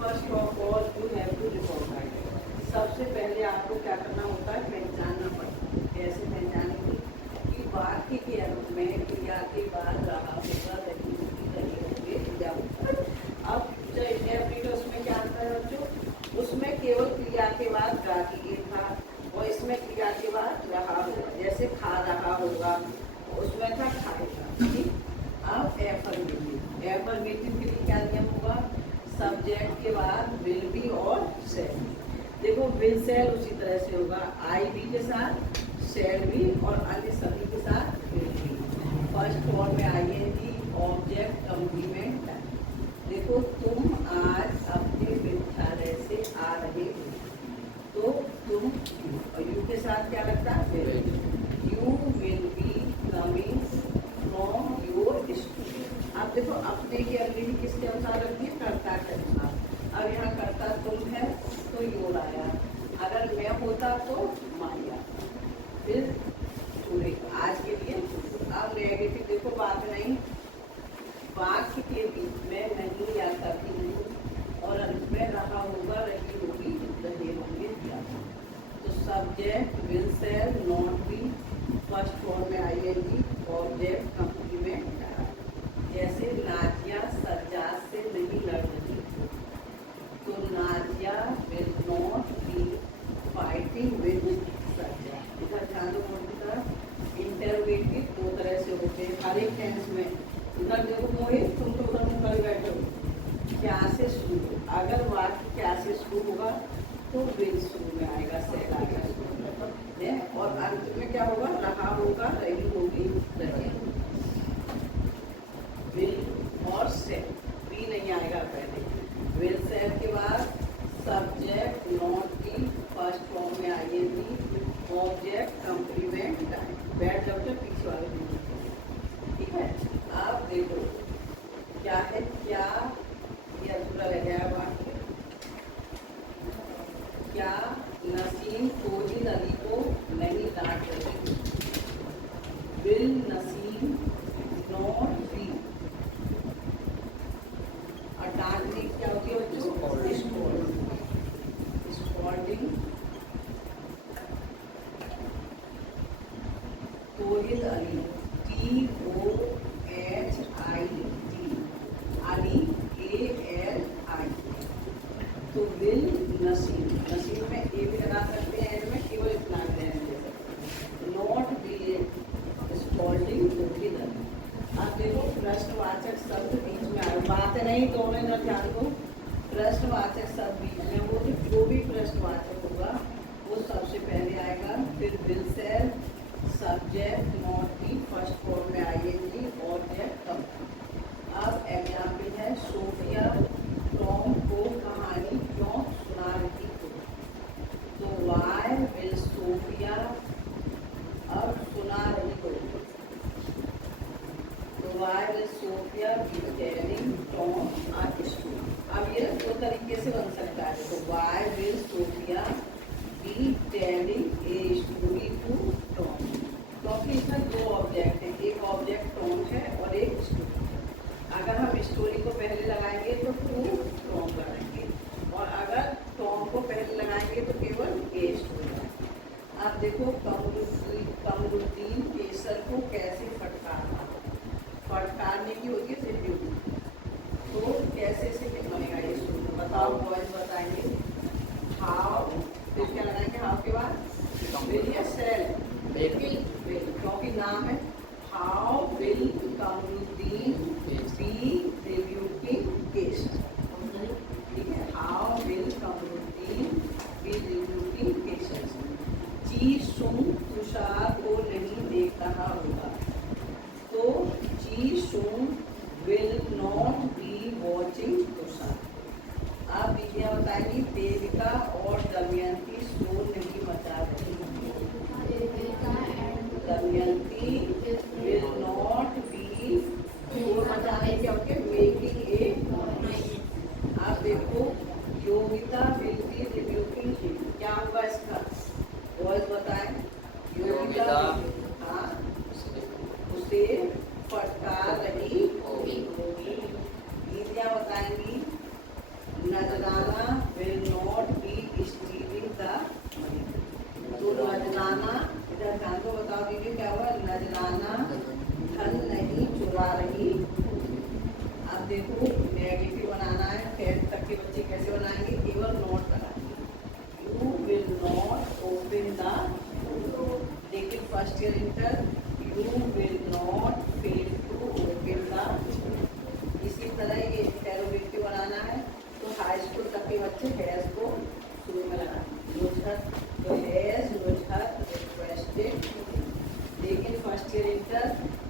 First of all you have to recognise. सबसे पहले आपको क्या करना होता है, पहचानना पड़ता है। कैसे पहचानेंगे कि वाक्य के अंत में क्रिया के बाद रहा होगा, रही होगी, रहे होंगे, या होगा। अब उसमें क्या आता है बच्चों, उसमें केवल क्रिया के बाद रागी था और इसमें क्रिया के बाद रहा होगा। जैसे खा रहा होगा, उसमें था खाएगा। अब एफर्मेटिव के लिए क्या नियम होगा, सब्जेक्ट के बाद विल बी और सेल। देखो विल सेल उसी तरह से होगा, आई बी के साथ सेल भी और अन्य सभी के साथ विल बी। फर्स्ट फॉर्म में आईएनजी, ऑब्जेक्ट, कम्प्लीमेंट। देखो तुम आज अपने विद्यालय से आ रहे हो, तो तुम और यू के साथ क्या लगता है, will. You will be coming from your school. अब देखो अपने की अगली किसके अनुसार रखनी है, कर्ता के अनुसार। अब यहाँ कर्ता तुम है तो योर आया, अगर मैं होता तो माया, फिर पूरे आज के लिए। अब नेगेटिव देखो बात नहीं, वाक्य के बीच में नहीं या कभी नहीं और अंत में रहा होगा, रही होगी, रहे होंगे, दिया। तो subject will shall not be, first form में आईएनजी, ऑब्जेक्ट, कम्प्लीमेंट। जैसे नाजिया सज्जाद से नहीं लड़ रही हो, तो Nazia will not be fighting with Sajjad. इधर ध्यान दो बोर्ड की तरफ। इंटरोगेटिव दो तरह से होते हैं हर एक टेंस में। इधर देखो मोहित, तुम तो उधर मुँह कर बैठे हो, क्या से शुरू। अगर वाक्य क्या से शुरू होगा तो विल शुरू में आएगा, सेल आएगा है, और अंत में क्या होगा, रहा होगा, रही होगी, रहे होगी। विल और सेल, बी नहीं आएगा पहले। विल सेल के बाद subject not be, first form में आईएनजी, ऑब्जेक्ट, कम्प्लीमेंट, टाइम। बैठ जाओ तो पीछे वाले दिन, ठीक है। आप देखो क्या है, क्या ये अधूरा रह गया वाक्य। क्या नसीम तोहिद अली को नहीं डांट रही, विल नसीम नॉट बी। और डांटने क्या होती है बच्चों, scolding. तोहिद Ali, TOHID, Ali ALI। तो विल नसीम, नसीम में ए भी लगा सकते हैं, एंड में केवल इतना ध्यान दे सकते हैं। Not be scolding तोहिद Ali. अब देखो प्रश्नवाचक शब्द बीच में आए, बात नहीं, दोनों इधर ध्यान दो। प्रश्नवाचक शब्द बीच में हो तो जो भी प्रश्नवाचक होगा वो सबसे पहले आएगा, फिर will shall, subject not be, first form में आईएनजी, ऑब्जेक्ट, कम। अब एग्जाम्पल है, सोफिया टॉम को कहानी क्यों सुना रही हो, तो वाई विल सोफिया, अब सुना रही हो, तो why will Sophia be telling Tom a story. अब ये दो तरीके से बन सकता है। तो why will Sophia be telling a story to Tom, क्योंकि इसमें दो ऑब्जेक्ट हैं, एक ऑब्जेक्ट टॉम है और एक स्टोरी। अगर हम स्टोरी को पहले लगाएंगे तो टू टॉम लगाएंगे, और अगर टॉम को पहले लगाएंगे तो केवल ए स्टोरी। आप देखो कमरुद्दीन केसर को कैसे फटकारना, फटकारने की होती है सिल्यूट, तो कैसे से बनेगा ये सूत्र, बताओ बॉयज बताएंगे। हाउ, फिर क्या लगाएंगे, हाउ के बाद विल या सेल, क्योंकि नाम है। हाउ विल कमरुद्दीन बी रिब्यूकिंग केसर, ठीक है। हाउ विल कमरुद्दीन बी रिब्यूकिंग केसर। जी सुंग तुषार को नहीं देख रहा होगा, तो जी सुंग will not be watching Tushar. आप विद्या बताएंगी, देविका और दमयंती शोर नहीं मचा रही, दमयंती विल नॉट बी, शोर मचाने के होते मेकिंग ए। आप देखो योगिता विल बी रिव्यूकिंग, क्या होगा इसका, वॉइस बताएं। योगिता हाँ उसे फटकार रही होगी। विद्या बताएंगी, नजराना नजराना, इधर ध्यान को बताओ दीजिए क्या हुआ, नजराना धन नहीं चुरा रही। अब देखो नेगेटिव बनाना है, 10 तक के बच्चे कैसे बनाएंगे, केवल नोट बनाएंगे। You will not open the, लेकिन first year inter, you will not fail to open the. इसी तरह ये इंटेरोगेटिव बनाना है तो हाई स्कूल तक के बच्चे हैज को शुरू में लगाना, तो हैज नुजहत रिक्वेस्टेड, लेकिन first year inter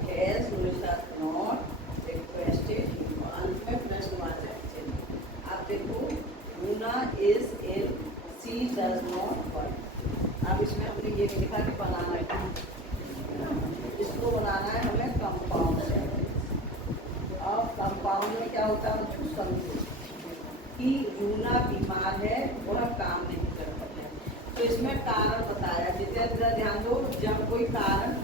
has Nuzhat not requested, अंत में प्रश्नवाचक चिन्ह। आप देखो Runa is ill, she does not work. अब इसमें हमने ये लिखा कि बनाना है, इसको बनाना है हमें कंपाउंड सेंटेंस। और कंपाउंड में क्या होता है बच्चों, समझो कि रूना बीमार है, वह काम नहीं कर पाता है, तो इसमें कारण बताया, जितना ध्यान दो, जब कोई कारण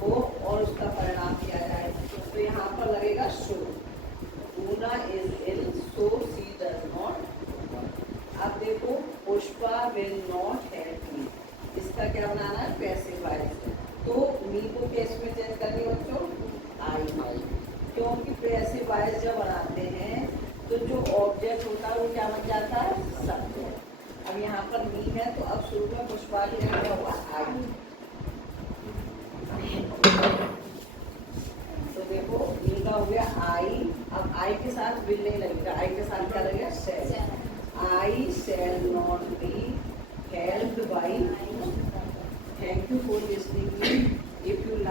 हो और उसका परिणाम किया जाए तो यहाँ पर लगेगा so, Runa is ill so she does not. अब देखो Pushpa will not help me, इसका क्या बनाना है, पैसिव वॉइस, तो मी को केस में चेंज करनी बच्चों आई, क्योंकि पैसिव वॉइस जब बनाते हैं तो जो ऑब्जेक्ट होता है वो क्या बन जाता है, सब्जेक्ट। अब यहाँ पर मी है तो अब शुरू में पुष्पा की जगह क्या हुआ, आई। तो देखो मी का हो गया आई, अब आई के साथ विल नहीं लगेगा, आई के साथ क्या लगेगा, shall. I shall not be helped by, thank you for listening me, if you